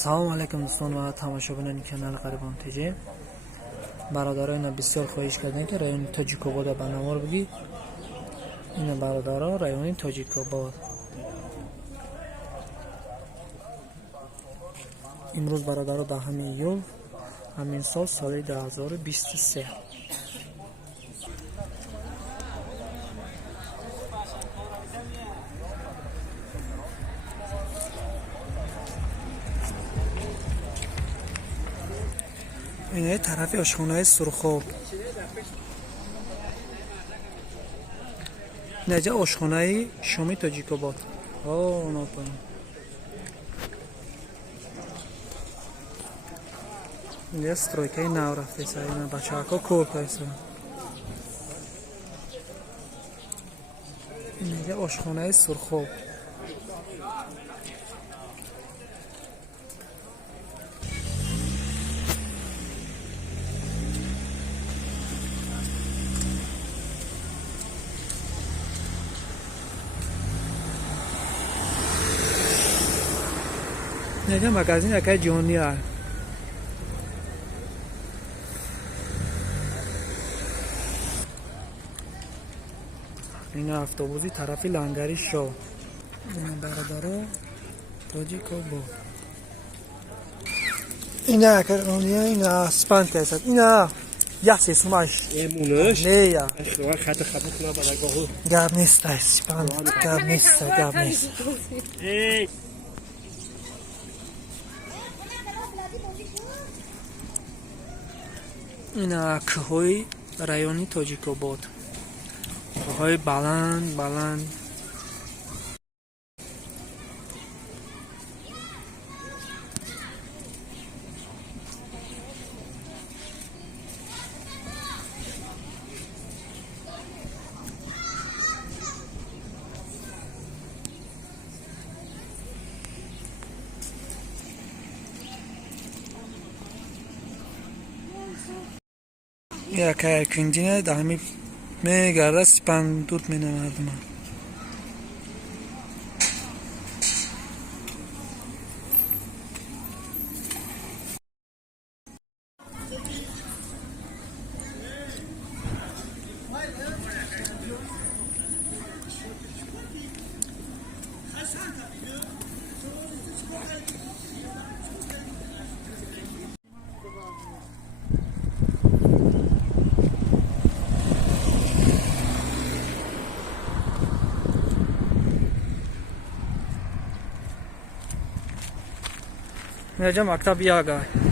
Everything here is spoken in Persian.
салом алайкум дӯстон ва тамошобинони канали Гарибон ТЖ. бародароина бисёр хоҳиш кардем ки райони Тоҷикобода ба навор бигӣ. Ина бародаро райони Тоҷикобод. имрӯз бародаро 10 июл ҳамин сол соли 2023. این طرف آشخانه سرخاب، اینجا آشخانه شامی تاجیک‌آباد. ناپایین اینجا سترویکه نو رفته سر این بچه ها کور کایسته. اینجا آشخانه سرخاب. اینجا مغازین یکی جهانی هست. این اتوبوسی طرفی لنگری شو. این برادرها تاجیک‌آباد. اینا کرانیه اینا سپند هست. اینا یاسی سماش. امونش. نه یا. شما خط خبر کنم برای گرم نیست سپند. گرم نیست. اینا کوههای رایونی تاجیک‌آباد. کوههای بلند. یکی کنجینه دهمی میگرده سپند دوت می نمردم. اینجا مکتب یاگاه.